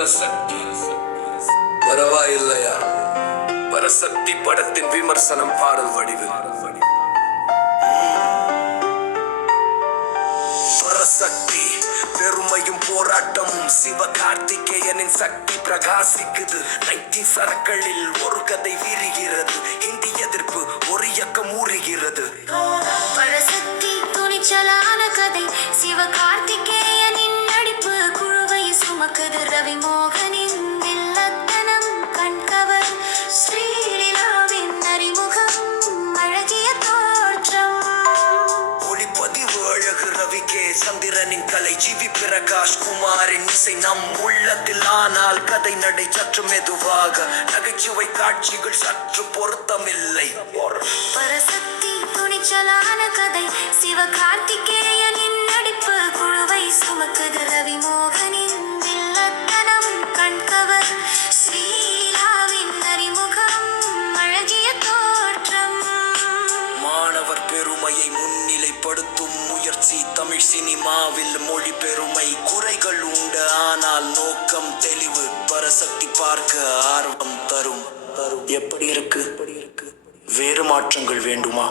பரசக்தி. பரவாயில்லையா? பரசக்தி படத்தின் விமர்சனம் பாடல் வடிவு. பரசக்தி பெருமையும் போராட்டமும் சிவகார்த்திகேயனின் சக்தி பிரகாசிக்குது. 90 சரக்களில் ஒரு கதை விரிகிறது. இந்தி எதிர்ப்பு ஒரு இயக்கம் ஊறுகிறது. பரசக்தி துணிச்சலான கதை. சிவகார்த்திகேயனின் நடிப்பு குழுவை சுமக்குது. ரவி மோகனின் வில்லத்தனம் கண்கவர். ஸ்ரீலீலாவின் அறிமுகம் அழகிய தோற்றம். ஒளிப்பதிவு அழகு ரவி கே. சந்திரனின் கலை ஜிவி பிரகாஷ் குமாரின் இசை நம் உள்ளத்தில். ஆனால் கதை நடை சற்று மெதுவாக, நகைச்சுவை காட்சிகள் சற்று பொருத்தமில்லை. பரசக்தி துணிச்சலான கதை. சிவகார்த்திகேயனின் நடிப்பு குழுவை சுமக்குது. ரவி மோகனின் வில்லத்தனம் கண்கவர். ஸ்ரீலீலாவின் அறிமுகம் அழகிய தோற்றம். மாணவர் பெருமையை முன்னிலைப்படுத்தும் முயற்சி தமிழ் சினிமாவில். மொழி பெருமை குறைகள் உண்டு, ஆனால் நோக்கம் தெளிவு. பரசக்தி பார்க்க ஆர்வம் தரும். எப்படி இருக்கு? வேறு மாற்றங்கள் வேண்டுமா?